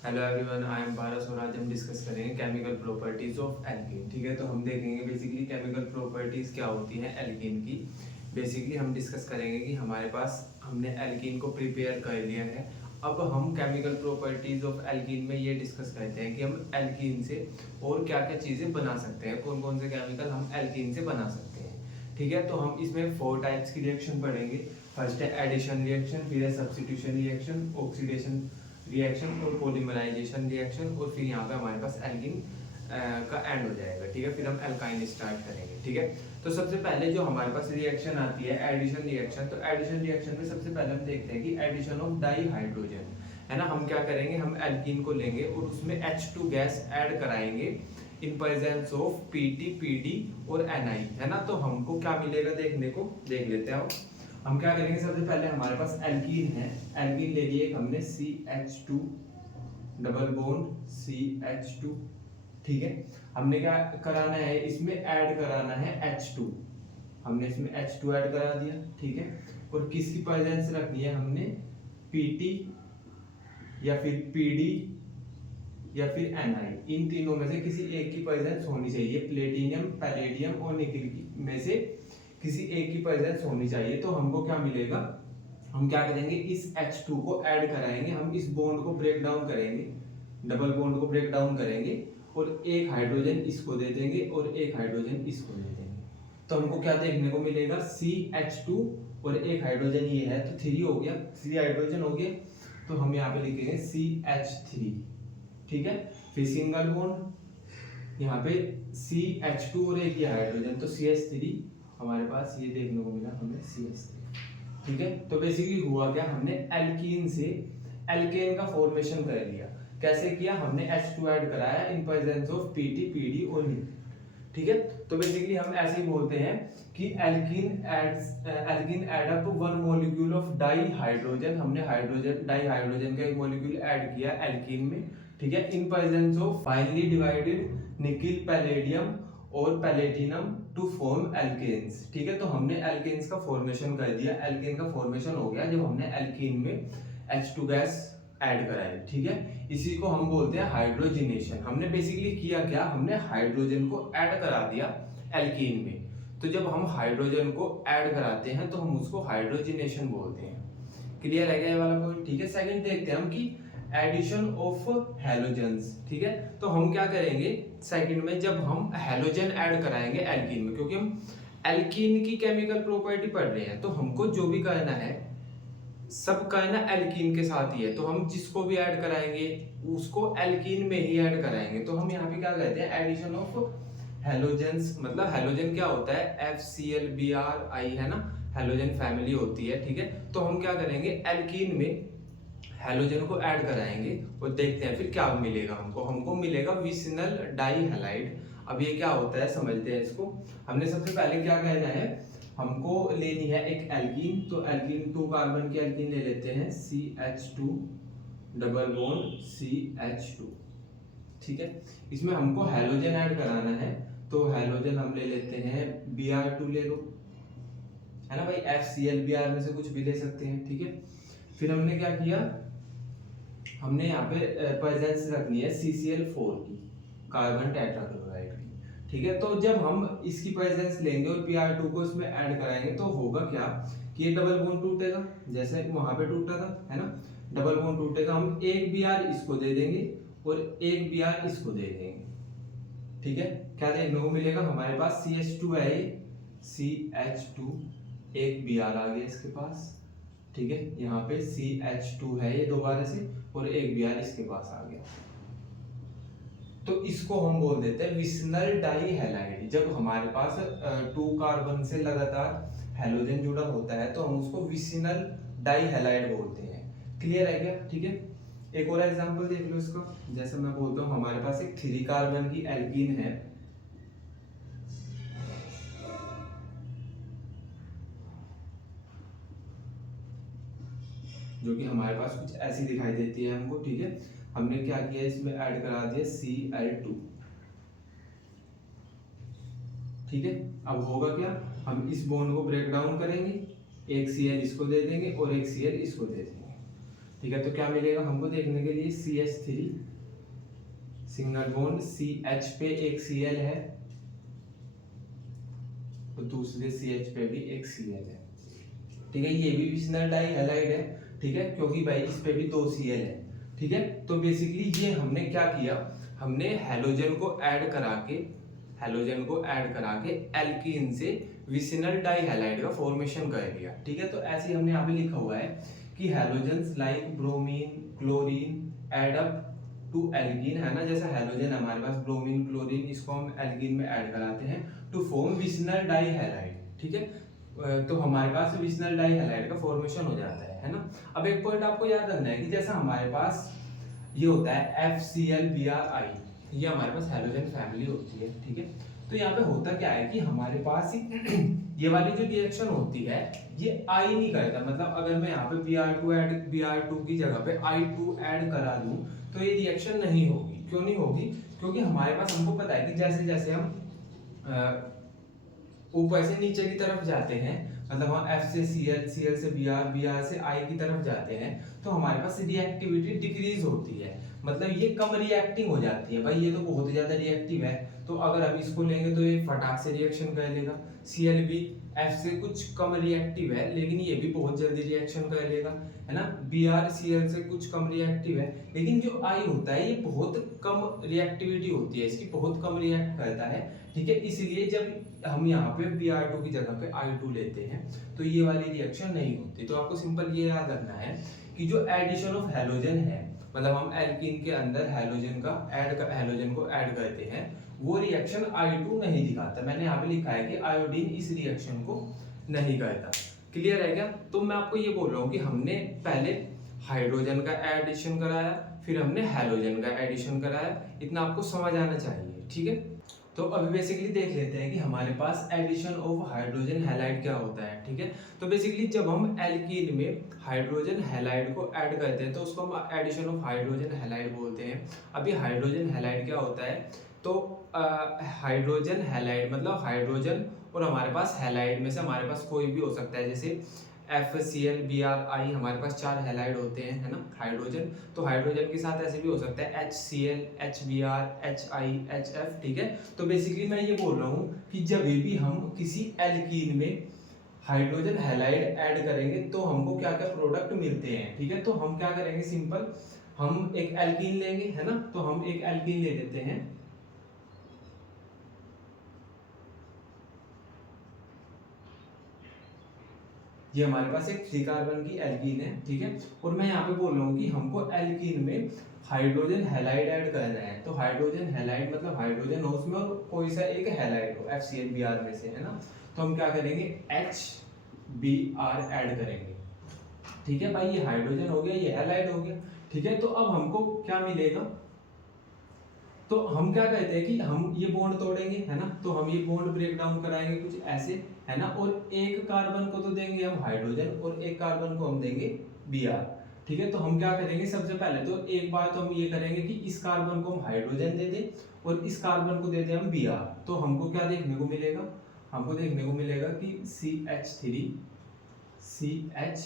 Hello everyone, I am पारस और आज हम डिस्कस करेंगे केमिकल प्रॉपर्टीज ऑफ एल्कीन। ठीक है, तो हम देखेंगे बेसिकली केमिकल प्रॉपर्टीज क्या होती हैं एल्कीन की। बेसिकली हम डिस्कस करेंगे कि हमारे पास हमने एल्कीन को प्रिपेयर कर लिया है। अब हम केमिकल प्रॉपर्टीज ऑफ एल्कीन में ये डिस्कस करते हैं कि हम एल्कीन से और क्या क्या चीज़ें बना सकते हैं, कौन कौन से केमिकल हम एल्कीन से बना सकते हैं। ठीक है, तो हम इसमें 4 टाइप्स की रिएक्शन पढ़ेंगे। फर्स्ट है एडिशन रिएक्शन, फिर है सब्स्टिट्यूशन रिएक्शन, ऑक्सीडेशन रिएक्शन और पॉलीमराइजेशन रिएक्शन, और फिर यहाँ पे हमारे पास एल्कीन का एंड हो जाएगा। ठीक है, फिर हम एल्काइन स्टार्ट करेंगे। ठीक है, तो सबसे पहले जो हमारे पास रिएक्शन आती है एडिशन रिएक्शन, तो एडिशन रिएक्शन में सबसे पहले हम देखते हैं कि एडिशन ऑफ डाई हाइड्रोजन है ना। हम क्या करेंगे, हम एल्कीन को लेंगे और उसमें H2 गैस ऐड कराएंगे इन प्रेजेंस ऑफ Pt, Pd और Ni है ना। तो हमको क्या मिलेगा देखने को, देख लेते हैं। हम क्या करेंगे, सबसे पहले हमारे पास एल्कीन है, एल्कीन ले लिए हमने CH2 डबल बॉन्ड CH2। ठीक है, हमने क्या कराना है, इसमें ऐड कराना है H2। हमने इसमें H2 ऐड करा दिया। ठीक है, और किसकी प्रेजेंस रखनी है हमने, Pt या फिर Pd या फिर Ni, इन तीनों में से किसी एक की प्रेजेंस होनी चाहिए। प्लेटिनियम, पैलेडियम और निकल में से किसी एक की प्रेजेंस होनी चाहिए। तो हमको क्या मिलेगा, हम क्या करेंगे, इस H2 को ऐड कराएंगे, हम इस बॉन्ड को ब्रेक डाउन करेंगे, डबल बॉन्ड को ब्रेक डाउन करेंगे और एक हाइड्रोजन इसको दे देंगे और एक हाइड्रोजन इसको दे देंगे। तो हमको क्या देखने को मिलेगा, CH2 और एक हाइड्रोजन ये है तो 3 हो गया, 3 हाइड्रोजन हो गए। तो हम यहाँ पे लिखेंगे CH3। ठीक है, फिर सिंगल बॉन्ड यहाँ पे CH2 और एक ये हाइड्रोजन, तो CH3 हमारे पास ये देखने को मिला हमें CH3। ठीक है, तो बेसिकली हुआ क्या, हमने एल्कीन से एल्केन का फॉर्मेशन कर लिया। कैसे किया, हमने H2 ऐड कराया इन प्रेजेंस ऑफ Pt, Pd और Ni। ठीक है, तो बेसिकली हम ऐसे ही बोलते हैं कि alkene add up one molecule of dihydrogen. हमने हाइड्रोजन डाई हाइड्रोजन का एक मॉलिक्यूल ऐड किया एल्कीन में। ठीक है, in presence of finely divided nickel, palladium और पैलेटिनम टू फॉर्म एल्केन्स। ठीक है, तो हमने एल्केन्स का फॉर्मेशन कर दिया। एल्केन का फॉर्मेशन हो गया जब हमने एल्कीन में H2 गैस ऐड कराई। ठीक है, इसी को हम बोलते हैं हाइड्रोजनेशन। हमने बेसिकली किया क्या, हमने हाइड्रोजन को ऐड करा दिया एल्कीन में। तो जब हम हाइड्रोजन को ऐड कराते हैं तो हम उसको हाइड्रोजनेशन बोलते हैं। क्लियर है क्या ये वाला पॉइंट। ठीक है, सेकंड देखते हैं हम कि एडिशन ऑफ हैलोजेंस। ठीक है, तो हम क्या करेंगे सेकंड में, जब हम हैलोजन ऐड कराएंगे एल्कीन में, क्योंकि हम एल्कीन की केमिकल प्रॉपर्टी पढ़ रहे हैं, तो हमको जो भी करना है सब करना एल्कीन के साथ ही है। तो हम जिसको भी ऐड कराएंगे उसको एल्कीन में ही ऐड कराएंगे। तो हम यहाँ पे क्या कहते हैं, एडिशन ऑफ हैलोजेंस। मतलब हैलोजन क्या होता है, FCl, Br, I है ना, हैलोजन फैमिली होती है। ठीक है, तो हम क्या करेंगे, एल्कीन में हैलोजन को ऐड कराएंगे और देखते हैं फिर क्या मिलेगा हमको। हमको मिलेगा विसिनल डाई हैलाइड। अब ये क्या होता है समझते हैं इसको। हमने सबसे पहले क्या कहना है, हमको लेनी है एक एल्कीन। तो एल्कीन 2 कार्बन की एल्कीन ले लेते हैं, CH2 डबल बॉन्ड CH2। ठीक है, इसमें हमको हैलोजन ऐड कराना है। तो हैलोजन हम ले लेते हैं Br2 ले लो, है ना भाई, FCl, Br में से कुछ भी ले सकते हैं। ठीक है, फिर हमने क्या किया, हमने यहाँ पे प्रेजेंस रखनी है CCl4 की, कार्बन टेट्राक्लोराइड की। ठीक है, तो जब हम इसकी प्रेजेंस लेंगे और Br2 को इसमें ऐड कराएंगे तो होगा क्या कि ये डबल बॉन्ड टूटेगा, जैसे वहां पे टूटा था, है ना। डबल बॉन्ड टूटेगा, हम एक Br इसको दे देंगे और एक Br इसको दे देंगे। ठीक है, क्या देखने को मिलेगा, हमारे पास CH2 है, CH2, एक Br आ गया इसके पास। ठीक है, यहाँ पे CH2 है ये दोबारा से और एक Br इसके पास आ गया। तो इसको हम बोल देते हैं विसिनल डाई हैलाइड। जब हमारे पास 2 कार्बन से लगातार हैलोजन जुड़ा होता है तो हम उसको विसिनल डाई हैलाइड बोलते हैं। क्लियर है क्या। ठीक है, एक और एग्जांपल देख लो इसका। जैसे मैं बोलता हूँ हमारे पास एक 3 कार्बन की एल्कीन है, जो कि हमारे पास कुछ ऐसी दिखाई देती है हमको। ठीक है, हमने क्या किया, इसमें ऐड करा दिया Cl2। ठीक है, अब होगा क्या, हम इस बॉन्ड को ब्रेक डाउन करेंगे, एक Cl इसको दे देंगे और एक Cl इसको दे देंगे। ठीक है, तो क्या मिलेगा हमको देखने के लिए, CH3 सिंगल बॉन्ड CH पे एक Cl है तो दूसरे CH पे भी एक Cl है। ठीक है, ये भी विसिनल डाई हैलाइड है। ठीक है, क्योंकि भाई इस पे भी 2 Cl है। ठीक है, तो बेसिकली ये हमने क्या किया, हमने हैलोजन को ऐड करा के एल्कीन से विसिनल डाई हैलाइड का फॉर्मेशन कर लिया। ठीक है, तो ऐसे ही हमने यहाँ पे लिखा हुआ है कि halogens like bromine chlorine add up to alkene, है ना, जैसा हैलोजन हमारे पास ब्रोमीन क्लोरीन, इसको हम एल्कीन में ऐड कराते हैं to form vicinal dihalide. ठीक है, तो हमारे पास विसिनल डाई हैलाइड का फॉर्मेशन हो जाता है ना। अब एक पॉइंट आपको याद रखना है कि जैसा हमारे पास ये होता है FCl Bri, ये हमारे पास हैलोजन फैमिली होती है। ठीक है, तो यहाँ पे होता क्या है कि हमारे पास ये वाली जो रिएक्शन होती है ये आई नहीं करता, मतलब अगर मैं यहाँ पे Br2 की जगह पे I2 ऐड करा दूं तो ये रिएक्शन नहीं होगी। क्यों नहीं होगी? क्योंकि हमारे पास, हमको पता है कि जैसे जैसे हम ऊपर से नीचे की तरफ जाते हैं, मतलब हम F से Cl, Cl से Br से I की तरफ जाते हैं, तो हमारे पास रिएक्टिविटी डिक्रीज होती है, मतलब ये कम रिएक्टिंग हो जाती है। भाई ये तो बहुत ज्यादा रिएक्टिव है, तो अगर हम इसको लेंगे तो ये फटाक से रिएक्शन कर लेगा। Cl भी F से कुछ कम रिएक्टिव है, लेकिन ये भी बहुत जल्दी रिएक्शन कर लेगा, है ना। Br Cl से कुछ कम रिएक्टिव है, लेकिन जो I होता है ये बहुत कम रिएक्टिविटी होती है, इसकी बहुत कम रिएक्ट करता है। ठीक है, इसलिए जब हम यहाँ पे Br2 की जगह पे I2 लेते हैं तो ये वाली रिएक्शन नहीं होती। तो आपको सिंपल ये याद रखना है कि जो एडिशन ऑफ हैलोजन है, मतलब हम एल्कीन के अंदर हैलोजन को ऐड करते हैं, वो रिएक्शन I2 नहीं दिखाता। मैंने यहाँ पे लिखा है कि आयोडीन इस रिएक्शन को नहीं करता। क्लियर है क्या? तो मैं आपको ये बोल रहा हूँ कि हमने पहले हाइड्रोजन का एडिशन कराया, फिर हमने हैलोजन का एडिशन कराया, इतना आपको समझ आना चाहिए। ठीक है, तो अभी बेसिकली देख लेते हैं कि हमारे पास एडिशन ऑफ हाइड्रोजन हैलाइड क्या होता है। ठीक है, तो बेसिकली जब हम एल्कीन में हाइड्रोजन हैलाइड को ऐड करते हैं तो उसको हम एडिशन ऑफ हाइड्रोजन हैलाइड बोलते हैं। अभी हाइड्रोजन हैलाइड क्या होता है, तो हाइड्रोजन हैलाइड मतलब हाइड्रोजन और हमारे पास हैलाइड में से हमारे पास कोई भी हो सकता है, जैसे FCl Bri हमारे पास 4 हैलाइड होते हैं, है ना, हाइड्रोजन। तो हाइड्रोजन के साथ ऐसे भी हो सकता है HCl HBr HI HF। ठीक है, तो बेसिकली मैं ये बोल रहा हूँ कि जब भी हम किसी एल्कीन में हाइड्रोजन हैलाइड ऐड करेंगे तो हमको क्या क्या प्रोडक्ट मिलते हैं। ठीक है, तो हम क्या करेंगे, सिंपल हम एक एल्कीन लेंगे, है ना, तो हम एक एल्कीन ले लेते हैं। ये हमारे पास एक 3 कार्बन की एल्कीन है। ठीक है, और मैं यहाँ पे बोल रहा हूँ कि हमको एल्कीन में हाइड्रोजन हैलाइड ऐड करना है। तो हाइड्रोजन हैलाइड मतलब हाइड्रोजन हो उसमें और कोई सा एक हैलाइड हो FCl Br में से, है ना। तो हम क्या करेंगे, HBr ऐड करेंगे। ठीक है भाई, ये हाइड्रोजन हो गया, ये हैलाइड हो गया। ठीक है, तो अब हमको क्या मिलेगा, तो हम क्या कहते हैं कि हम ये बॉन्ड तोड़ेंगे, है ना, तो हम ये बॉन्ड ब्रेक डाउन कराएंगे कुछ ऐसे, है ना, और एक कार्बन को तो देंगे हम हाइड्रोजन और एक कार्बन को हम देंगे Br। ठीक है, तो हम क्या करेंगे, सबसे पहले तो एक बार तो हम ये करेंगे कि इस कार्बन को हम हाइड्रोजन दे दें और इस कार्बन को दे दें हम Br। तो हमको क्या देखने को मिलेगा, हमको देखने को मिलेगा कि CH3 CH,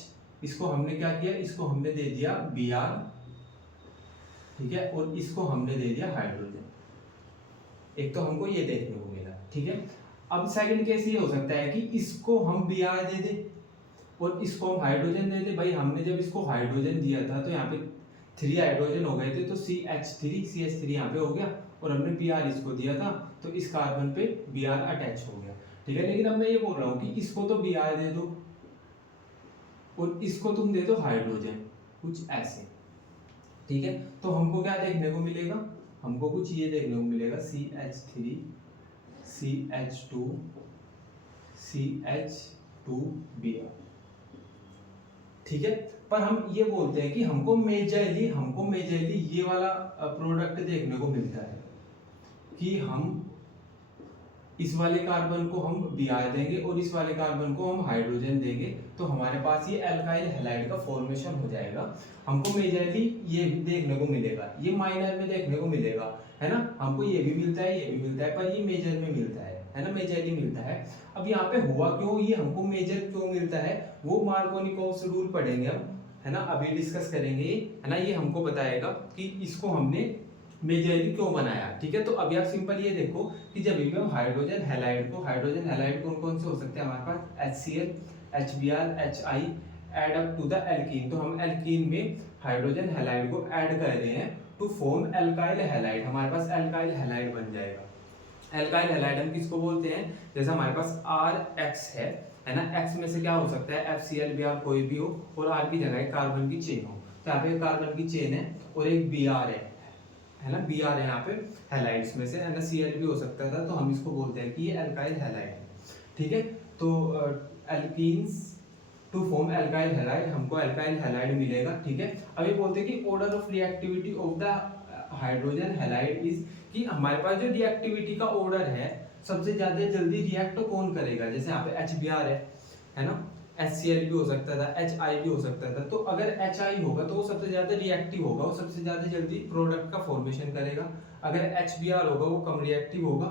इसको हमने क्या किया, इसको हमने दे दिया Br। ठीक है, और इसको हमने दे दिया हाइड्रोजन। एक तो हमको ये देखने को मिला। ठीक है, अब सेकंड केस ये हो सकता है कि इसको हम Br दे दें और इसको हम हाइड्रोजन दे दें। भाई हमने जब इसको हाइड्रोजन दिया था तो यहाँ पे 3 हाइड्रोजन हो गए थे, तो CH3 यहाँ पे हो गया और हमने Br इसको दिया था, तो इस कार्बन पे Br अटैच हो गया। ठीक है, लेकिन अब मैं ये बोल रहा हूँ कि इसको तो Br दे दो और इसको तुम दे दो हाइड्रोजन, कुछ ऐसे। ठीक है, तो हमको क्या देखने को मिलेगा, हमको कुछ ये देखने को मिलेगा, CH3 CH2 CH2Br। ठीक है, पर हम ये बोलते हैं कि हमको मेजरली ये वाला प्रोडक्ट देखने को मिलता है कि हम इस वाले कार्बन को हम Br देंगे और इस वाले कार्बन को हम हाइड्रोजन देंगे, तो हमारे पास ये एल्काइल हैलाइड का फॉर्मेशन हो जाएगा। हमको मेजरली ये भी देखने को मिलेगा, ये माइनर में देखने को मिलेगा, है ना, हमको ये भी मिलता है, ये भी मिलता है, पर ये मेजर में मिलता है ना, मेजरली मिलता है। अब यहाँ पे हुआ क्यों, ये हमको मेजर क्यों मिलता है, वो मार्कोनिकोव्स रूल पढ़ेंगे हम, है ना, अभी डिस्कस करेंगे, है ना। ये हमको बताएगा कि इसको हमने मेजरली क्यों बनाया, ठीक है। तो अभी आप सिंपल ये देखो कि जब भी हम हाइड्रोजन हैलाइड कौन कौन से हो सकते हैं हमारे पास, HCl, HBr, HI add up to the alkene. तो हम एल्कीन में हाइड्रोजन हैलाइड को ऐड कर रहे हैं टू फॉर्म एल्काइल हैलाइड। हमारे पास एल्काइल हैलाइड बन जाएगा। एल्काइल हैलाइड हम किसको बोलते हैं, जैसे हमारे पास RX है ना, X में से क्या हो सकता है, FCl, Br कोई भी हो, और R की जगह कार्बन की चेन हो। तो यहाँ पे कार्बन की चेन है और एक Br है ना, Br है यहाँ पे हैलाइड्स में से, है ना। Cl भी हो सकता था, तो हम इसको बोलते हैं कि ये एल्काइल हैलाइड है, ठीक है। तो alkenes to form alkyl halide, हमको एल्काइल हैलाइड मिलेगा, ठीक है। अभी बोलते हैं कि order of reactivity of the hydrogen halide is, कि हमारे पास जो रिएक्टिविटी का ऑर्डर है, सबसे ज्यादा जल्दी रिएक्ट कौन करेगा। जैसे यहाँ पे HBr है ना, HCl भी हो सकता था, HI भी हो सकता था। तो अगर HI होगा तो वो सबसे ज्यादा रिएक्टिव होगा, वो सबसे ज्यादा जल्दी प्रोडक्ट का फॉर्मेशन करेगा। अगर HBr होगा वो कम रिएक्टिव होगा,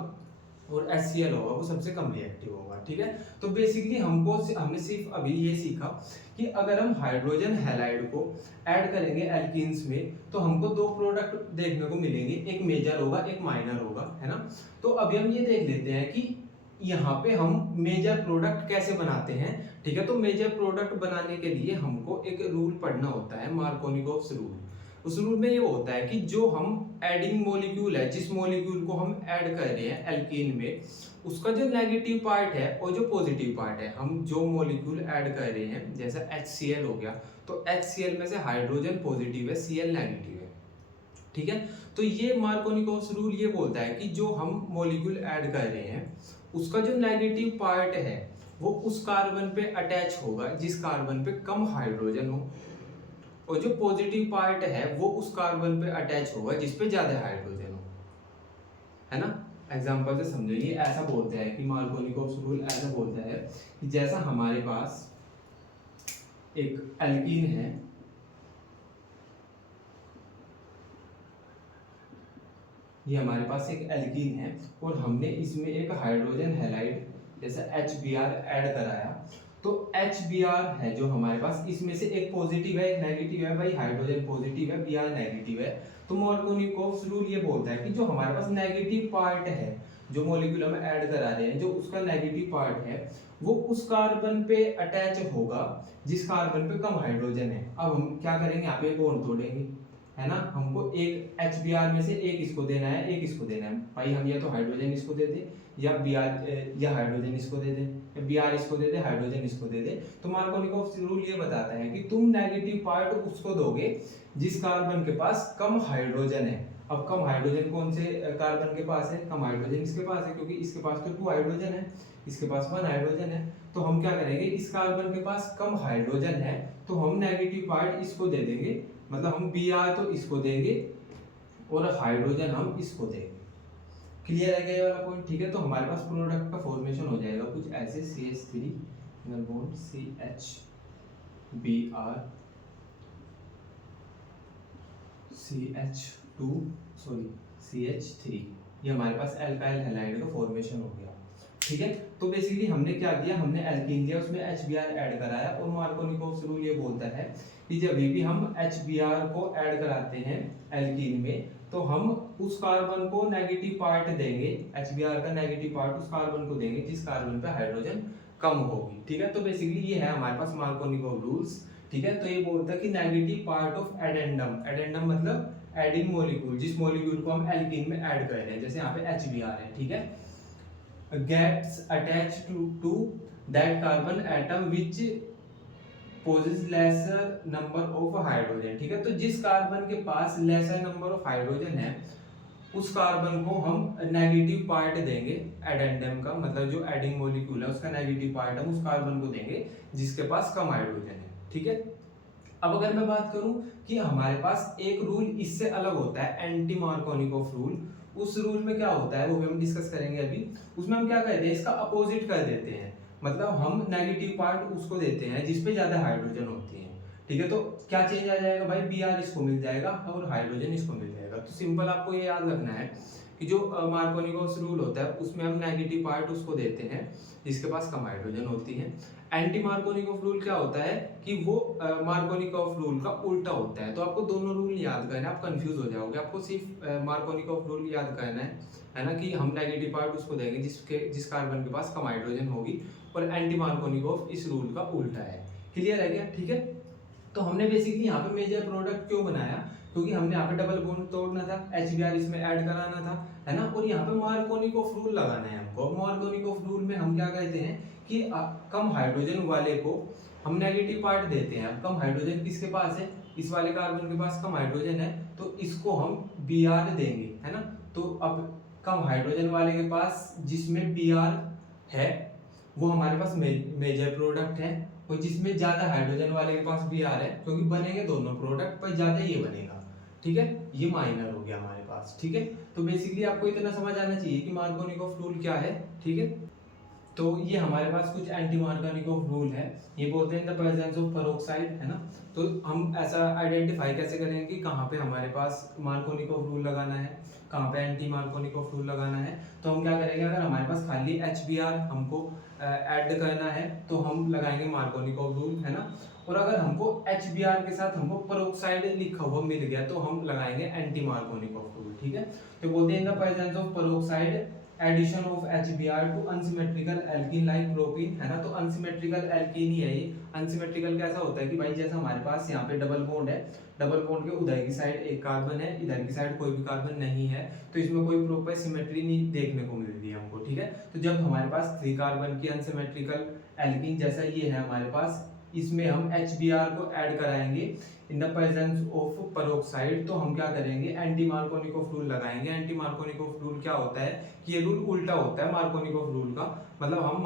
और HCl होगा वो सबसे कम रिएक्टिव होगा, ठीक है। तो बेसिकली हमने सिर्फ अभी ये सीखा कि अगर हम हाइड्रोजन हैलाइड को ऐड करेंगे एल्कीन्स में, तो हमको दो प्रोडक्ट देखने को मिलेंगे, एक मेजर होगा, एक माइनर होगा, है ना। तो अभी हम ये देख लेते हैं कि यहाँ पे हम मेजर प्रोडक्ट कैसे बनाते हैं, ठीक है। तो मेजर प्रोडक्ट बनाने के लिए हमको एक रूल पढ़ना होता है, मार्कोनिकोव्स रूल। उस रूल में ये होता है कि जो हम एडिंग मॉलिक्यूल है, जिस मॉलिक्यूल को हम ऐड कर रहे हैं एल्कीन में, उसका जो नेगेटिव पार्ट है और जो पॉजिटिव पार्ट है, हम जो मॉलिक्यूल ऐड कर रहे हैं, जैसे HCl हो गया, तो HCl में से हाइड्रोजन पॉजिटिव है, Cl नेगेटिव है, ठीक है। तो ये मार्कोनिकोव्स रूल ये बोलता है कि जो हम मॉलिक्यूल ऐड कर रहे हैं, उसका जो नेगेटिव पार्ट है वो उस कार्बन पे अटैच होगा जिस कार्बन पे कम हाइड्रोजन हो, और जो पॉजिटिव पार्ट है वो उस कार्बन पे अटैच होगा जिस पे ज्यादा हाइड्रोजन हो, है ना। एग्जांपल से समझो, ये ऐसा बोलता है कि मार्कोनिकोव्स रूल ऐसा बोलता है कि जैसा हमारे पास एक एल्कीन है, ये हमारे पास एक एल्कीन है और हमने इसमें एक हाइड्रोजन हैलाइड जैसे HBr ऐड कराया, तो HBr है जो हमारे पास, इसमें से एक पॉजिटिव है, एक नेगेटिव है, भाई हाइड्रोजन पॉजिटिव है, Br नेगेटिव है। तो मार्कोनिकोव्स रूल ये बोलता है कि जो हमारे पास नेगेटिव पार्ट है, जो मॉलिक्यूल हम ऐड करा रहे हैं, जो उसका नेगेटिव पार्ट है, वो उस कार्बन पे अटैच होगा जिस कार्बन पे कम हाइड्रोजन है। अब हम क्या करेंगे, यहाँ पे बॉन्ड तोड़ेंगे, है ना। हमको एक HBr में से एक इसको देना है, एक इसको देना है, भाई हम या तो हाइड्रोजन इसको दे दें, या Br या हाइड्रोजन इसको दे दें, या Br इसको दे दे, हाइड्रोजन इसको दे दे। तो मार्कोनिकोव्स रूल ये बताता है कि तुम नेगेटिव पार्ट उसको दोगे जिस कार्बन के पास कम हाइड्रोजन है। अब कम हाइड्रोजन कौन से कार्बन के पास है, कम हाइड्रोजन इसके पास है, क्योंकि इसके पास तो 2 हाइड्रोजन है, इसके पास 1 हाइड्रोजन है। तो हम क्या करेंगे, इस कार्बन के पास कम हाइड्रोजन है तो हम नेगेटिव पार्ट इसको दे देंगे, मतलब हम Br तो इसको देंगे और हाइड्रोजन हम इसको देंगे। क्लियर है क्या ये वाला पॉइंट, ठीक है। तो हमारे पास प्रोडक्ट का फॉर्मेशन हो जाएगा कुछ ऐसे, CH3 single bond CH, CH3, ये हमारे पास एल्काइल हैलाइड का फॉर्मेशन हो गया, ठीक है। तो बेसिकली हमने क्या किया, हमने एल्कीन लिया, उसमें HBr ऐड कराया, और मार्कोनिकोव्स रूल ये बोलता है कि जब भी हम HBr को ऐड कराते हैं एल्कीन में, तो हम उस कार्बन को नेगेटिव पार्ट देंगे, HBr का नेगेटिव पार्ट उस कार्बन को देंगे जिस कार्बन पे हाइड्रोजन कम होगी, ठीक है। तो बेसिकली ये है हमारे पास मार्कोनिकोव रूल्स, ठीक है। तो ये बोलता है कि negative part of addendum, addendum मतलब एडिंग मॉलिक्यूल, जिस मॉलिक्यूल को हम एल्कीन में ऐड कर रहे हैं, जैसे यहाँ पे HBr है, ठीक है, gets attached to that carbon atom which possesses lesser number of hydrogen, ठीक है। तो जिस कार्बन के पास lesser number of hydrogen है, उस कार्बन को हम नेगेटिव पार्ट देंगे एडेंडम का, मतलब जो एडिंग मॉलिक्यूल है उसका नेगेटिव पार्ट हम उस कार्बन को देंगे जिसके पास कम हाइड्रोजन है, ठीक है। अब अगर मैं बात करूं कि हमारे पास एक रूल इससे अलग होता है, एंटी मार्कोनिकोव रूल। उस रूल में क्या होता है वो भी हम डिस्कस करेंगे अभी। उसमें हम क्या करते हैं, इसका अपोजिट कर देते हैं, मतलब हम नेगेटिव पार्ट उसको देते हैं जिस पे ज्यादा हाइड्रोजन होती है, ठीक है। तो क्या चेंज आ जाएगा भाई, Br इसको मिल जाएगा और हाइड्रोजन इसको मिल जाएगा। तो सिंपल आपको ये याद रखना है कि जो मार्कोनिकोव रूल होता है उसमें हम नेगेटिव पार्ट उसको देते हैं जिसके पास कम हाइड्रोजन होती है, एंटी मार्कोनिकॉफ रूल क्या होता है कि वो मार्कोनिकॉफ रूल का उल्टा होता है। तो आपको दोनों रूल याद करना है, आप कंफ्यूज हो जाओगे। आपको सिर्फ मार्कोनिकॉफ रूल याद करना है ना, कि हम नेगेटिव पार्ट उसको देंगे जिस कार्बन के पास कम हाइड्रोजन होगी, और एंटी मार्कोनिकॉफ इस रूल का उल्टा है। क्लियर है क्या? ठीक है। तो हमने बेसिकली यहाँ पे मेजर प्रोडक्ट क्यों बनाया, क्योंकि हमने यहाँ पे डबल बॉन्ड तोड़ना था, HBr इसमें ऐड कराना था, है ना, और यहाँ पे मार्कोनिकॉफ रूल लगाना है हमको। मार्कोनिकॉफ रूल में हम क्या कहते हैं कि कम हाइड्रोजन वाले को हम नेगेटिव पार्ट देते हैं। अब कम हाइड्रोजन किसके पास है, इस वाले कार्बन के पास कम हाइड्रोजन है, तो इसको हम Br देंगे, है ना। तो अब कम हाइड्रोजन वाले के पास जिसमें Br है वो हमारे पास मेजर प्रोडक्ट है, और जिसमें ज्यादा हाइड्रोजन वाले के पास Br है, क्योंकि बनेंगे दोनों प्रोडक्ट पर ज्यादा ये बनेगा, ठीक है। ये माइनर हो गया हमारे पास, ठीक है। तो बेसिकली आपको इतना समझ आना चाहिए कि मार्कोनिकॉफ रूल क्या है, ठीक है। तो ये हमारे पास कुछ एंटी मार्कोनिकॉफ रूल है। ये बोलते हैं in the presence of peroxide, है ना। तो हम ऐसा आइडेंटिफाई कैसे करेंगे कि कहाँ पे हमारे पास मार्कोनिकॉफ रूल लगाना है, कहाँ पे एंटी मार्कोनिकॉफ रूल लगाना है। तो हम क्या करेंगे, अगर हमारे पास खाली HBr हमको ऐड करना है तो हम लगाएंगे मार्कोनिकॉफ रूल, है ना। और अगर हमको HBr के साथ हमको पेरोक्साइड लिखा हुआ मिल गया तो हम लगाएंगे एंटी मार्कोनिकॉफ रूल, ठीक है। तो बोलते हैं in the presence of peroxide addition of HBr to unsymmetrical alkene like propene, है ना। तो अनसिमेट्रिकल एल्कीन ही है ये। अनसिमेट्रिकल कैसा होता है कि भाई जैसा हमारे पास यहाँ पे डबल बॉन्ड है, डबल बॉन्ड के उधर की साइड एक कार्बन है, इधर की साइड कोई भी कार्बन नहीं है, तो इसमें कोई प्रॉपर सिमेट्री नहीं देखने को मिल रही है हमको, ठीक है। तो जब हमारे पास 3 कार्बन की अनसिमेट्रिकल एल्कीन जैसा ये है हमारे पास, इसमें हम HBr को ऐड कराएंगे इन द प्रेजेंस ऑफ पेरोक्साइड, तो हम क्या करेंगे, एंटी मार्कोनिकॉफ रूल लगाएंगे। एंटी मार्कोनिकॉफ रूल क्या होता है कि ये रूल उल्टा होता है मार्कोनिकॉफ रूल का। मतलब हम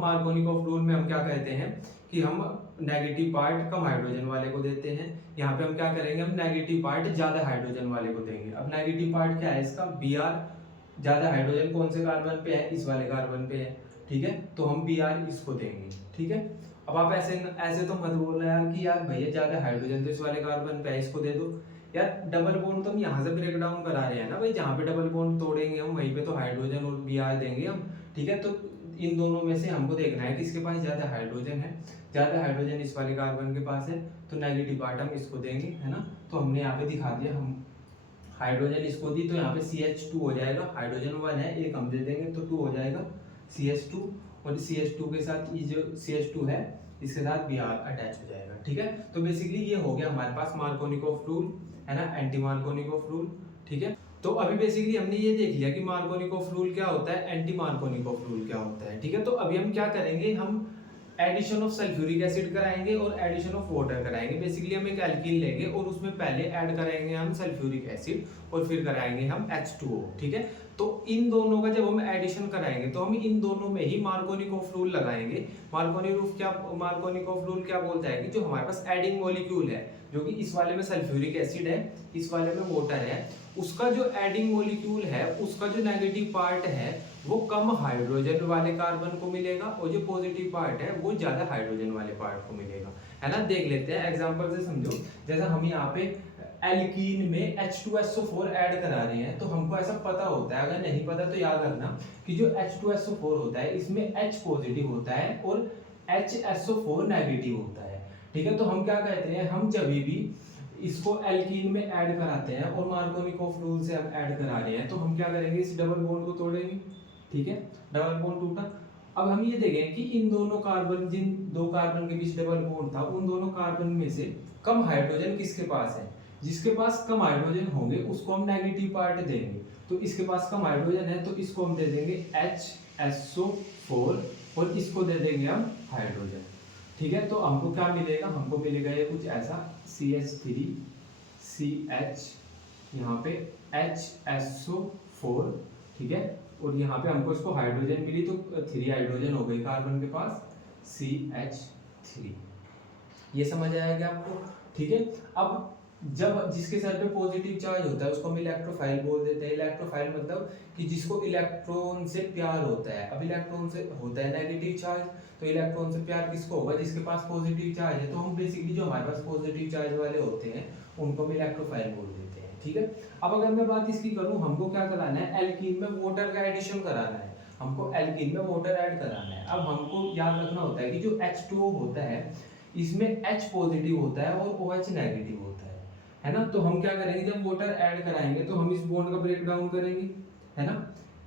मार्कोनिकॉफ रूल में हम क्या कहते हैं कि हम नेगेटिव पार्ट कम हाइड्रोजन वाले को देते हैं। यहाँ पे हम क्या करेंगे, हम नेगेटिव पार्ट ज्यादा हाइड्रोजन वाले को देंगे। अब नेगेटिव पार्ट क्या है इसका, Br, ज्यादा हाइड्रोजन कौन से कार्बन पे है, इस वाले कार्बन पे है, ठीक है। तो हम Br इसको देंगे, ठीक है। अब आप ऐसे तो मत बोलना यार कि यार भैया ज्यादा हाइड्रोजन तो इस वाले कार्बन पे है, इसको दे दो। यार डबल बॉन्ड तो हम यहाँ से ब्रेक डाउन करा रहे हैं ना भाई, जहाँ पे डबल बॉन्ड तोड़ेंगे हम वहीं पे तो हाइड्रोजन और Br देंगे हम, ठीक है। तो इन दोनों में से हमको देखना है कि इसके पास ज्यादा हाइड्रोजन है, ज्यादा हाइड्रोजन इस वाले कार्बन के पास है, तो नेगेटिव पार्ट हम इसको देंगे, है ना। तो हमने यहाँ पे दिखा दिया, हम हाइड्रोजन इसको दी तो यहाँ पे CH2 हो जाएगा, हाइड्रोजन 1 है, एक हम दे देंगे तो 2 हो जाएगा CH2, और CH2 के साथ ये जो CH2 है इसके साथ Br अटैच हो जाएगा, ठीक है। तो बेसिकली ये हो गया हमारे पास मार्कोनिकॉफ रूल, है ना, एंटी मार्कोनिकॉफ रूल, ठीक है। तो अभी बेसिकली हमने ये देख लिया कि मार्कोनिकॉफ रूल क्या होता है, एंटी मार्कोनिकॉफ रूल क्या होता है, ठीक है। तो अभी हम क्या करेंगे, हम एडिशन ऑफ सल्फ्यूरिक एसिड कराएंगे और एडिशन ऑफ वाटर कराएंगे। बेसिकली हम एक एल्कीन लेंगे और उसमें पहले ऐड कराएंगे हम सल्फ्यूरिक एसिड और फिर कराएंगे हम H2O, ठीक है। तो इन दोनों का जब हम एडिशन कराएंगे तो हम इन दोनों में ही मार्कोनिकॉफ रूल लगाएंगे। मार्कोनिकॉफ रूल क्या बोलता है कि जो हमारे पास एडिंग मॉलिक्यूल है, जो कि इस वाले में सल्फ्यूरिक एसिड है, इस वाले में वाटर है, उसका जो एडिंग मॉलिक्यूल है उसका जो नेगेटिव पार्ट है वो कम हाइड्रोजन वाले कार्बन को मिलेगा, और जो पॉजिटिव पार्ट है वो ज्यादा हाइड्रोजन वाले पार्ट को मिलेगा, है ना। देख लेते हैं एग्जांपल से समझो। जैसा हम यहाँ पे एल्कीन में H2SO4 ऐड करा रहे हैं तो हमको ऐसा पता होता है, अगर नहीं पता तो याद रखना कि जो H2SO4 होता है इसमें H पॉजिटिव होता है और HSO4 नेगेटिव होता है, ठीक है। तो हम क्या कहते हैं, हम जब भी इसको एल्कीन में ऐड कराते हैं और मार्कोनिकॉफ रूल से हम ऐड करा रहे हैं तो हम क्या करेंगे, इस डबल बॉन्ड को तोड़ेंगे, ठीक है। डबल बॉन्ड टूटा। अब हम ये देखें कि इन दोनों कार्बन, जिन 2 कार्बन के बीच डबल बॉन्ड था, उन दोनों कार्बन में से कम हाइड्रोजन किसके पास है, जिसके पास कम हाइड्रोजन होंगे उसको हम नेगेटिव पार्ट देंगे। तो इसके पास कम हाइड्रोजन है तो इसको हम दे देंगे HSO4 और इसको दे देंगे हम हाइड्रोजन, ठीक है। तो हमको क्या मिलेगा, हमको मिलेगा ये कुछ ऐसा CH3CH, यहाँ पे HSO4, ठीक है। और यहाँ पे हमको इसको हाइड्रोजन मिली तो 3 हाइड्रोजन हो गई कार्बन के पास, CH3। ये समझ आया क्या आपको, ठीक है। अब जब जिसके सर पे पॉजिटिव चार्ज होता है उसको हम इलेक्ट्रोफाइल बोल देते हैं। इलेक्ट्रोफाइल मतलब कि जिसको इलेक्ट्रॉन से प्यार होता है। अब इलेक्ट्रॉन से होता है नेगेटिव चार्ज, तो इलेक्ट्रॉन से प्यार किसको होगा, जिसके पास पॉजिटिव चार्ज है। तो हम बेसिकली जो हमारे पास पॉजिटिव चार्ज वाले होते हैं उनको हम इलेक्ट्रोफाइल बोल देते हैं, ठीक है। अब अगर मैं बात इसकी करूं, हमको क्या कराना है, एल्कीन में वाटर का एडिशन कराना है। हमको एल्कीन में वाटर ऐड कराना है। अब हमको याद रखना होता है कि जो H2O होता है इसमें H पॉजिटिव होता है और OH नेगेटिव होता है ना। तो हम क्या करेंगे, जब वाटर ऐड कराएंगे तो हम इस बॉन्ड का ब्रेक डाउन करेंगे, है ना।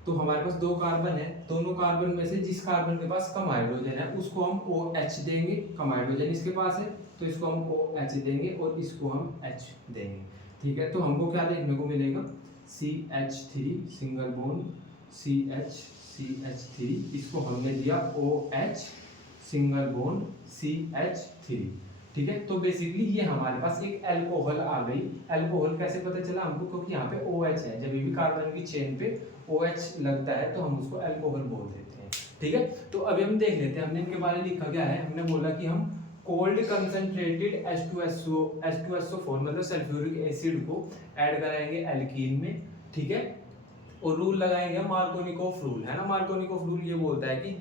तो हमारे पास 2 कार्बन है, दोनों कार्बन में से जिस कार्बन के पास कम हाइड्रोजन है उसको हम OH देंगे, कम हाइड्रोजन इसके पास है तो इसको हम OH देंगे और इसको हम H देंगे, ठीक है। तो हमको क्या देखने को मिलेगा, CH3 सिंगल बॉन्ड CH3, इसको हमने दिया OH सिंगल बॉन्ड CH3, ठीक है। तो बेसिकली ये हमारे पास एक अल्कोहल आ गई। अल्कोहल कैसे पता चला हमको, क्योंकि यहाँ पे OH है, जब भी कार्बन की चेन पे OH लगता है तो हम उसको अल्कोहल बोल देते हैं, ठीक है। तो अभी हम देख लेते हैं हमने इनके बारे में लिखा क्या है। हमने बोला कि हम कोल्ड कंसंट्रेटेड H2SO4 मतलब सल्फ्यूरिक एसिड को ऐड कराएंगे एल्कीन में, ठीक है। और रूल लगाएंगे हम मार्कोनिकोफ रूल, है ना। मार्कोनिकोफ रूल ये बोलता है कि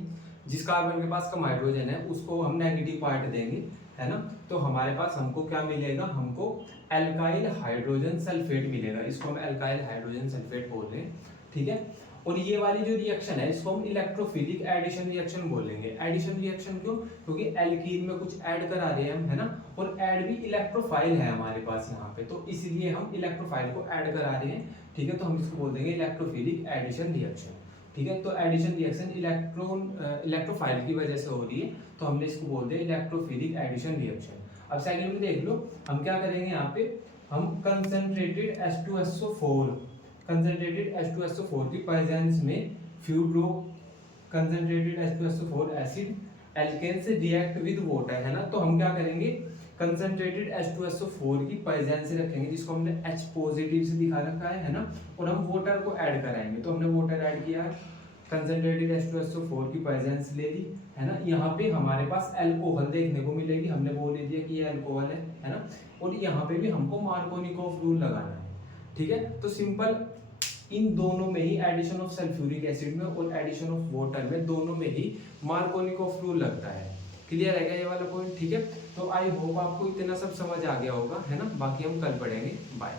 जिस कार्बन के पास कम हाइड्रोजन है उसको हम नेगेटिव पार्ट देंगे, है ना। तो हमारे पास हमको क्या मिलेगा, हमको एल्काइल हाइड्रोजन सल्फेट मिलेगा, इसको हम एल्काइल हाइड्रोजन सल्फेट बोल रहे हैं, ठीक है। और ये वाली जो रिएक्शन है इसको हम इलेक्ट्रोफिलिक एडिशन रिएक्शन बोलेंगे। एडिशन रिएक्शन क्यों, क्योंकि एल्कीन में कुछ ऐड करा रहे हैं हम, है ना। और ऐड भी इलेक्ट्रोफाइल है हमारे पास यहाँ पे, तो इसलिए हम इलेक्ट्रोफाइल को ऐड करा रहे हैं, ठीक है। तो हम इसको बोल देंगे इलेक्ट्रोफिलिक एडिशन रिएक्शन, ठीक है। तो एडिशन रिएक्शन इलेक्ट्रोफाइल की वजह से हो रही है तो हमने इसको बोल दिया इलेक्ट्रोफिलिक एडिशन रिएक्शन। अब सेकंड में देख लो हम क्या करेंगे, यहाँ पे हम कंसंट्रेटेड H2SO4 की प्रेजेंस में फ्यूड्रो कंसंट्रेटेड H2SO4 एसिड एल्केन से रिएक्ट विद वाटर, है ना। तो हम क्या करेंगे, कंसंट्रेटेड H2SO4 की प्रेजेंस से रखेंगे जिसको हमने H पॉजिटिव से दिखा रखा है ना। और हम वाटर को ऐड कराएंगे, तो हमने वाटर ऐड किया, कंसंट्रेटेड H2SO4 की प्रेजेंस ले ली, है ना। यहाँ पे हमारे पास अल्कोहल देखने को मिलेगी, हमने बोल दिया कि ये अल्कोहल है ना। और यहाँ पे भी हमको मार्कोनिकोफ रूल लगाना है, ठीक है। तो सिंपल इन दोनों में ही एडिशन ऑफ सल्फ्यूरिक एसिड में और एडिशन ऑफ वाटर में दोनों में ही मार्कोनिकोफ रूल लगता है। क्लियर है क्या ये वाला पॉइंट, ठीक है। तो आई होप आपको इतना सब समझ आ गया होगा, है ना। बाकी हम कल पढ़ेंगे, बाय।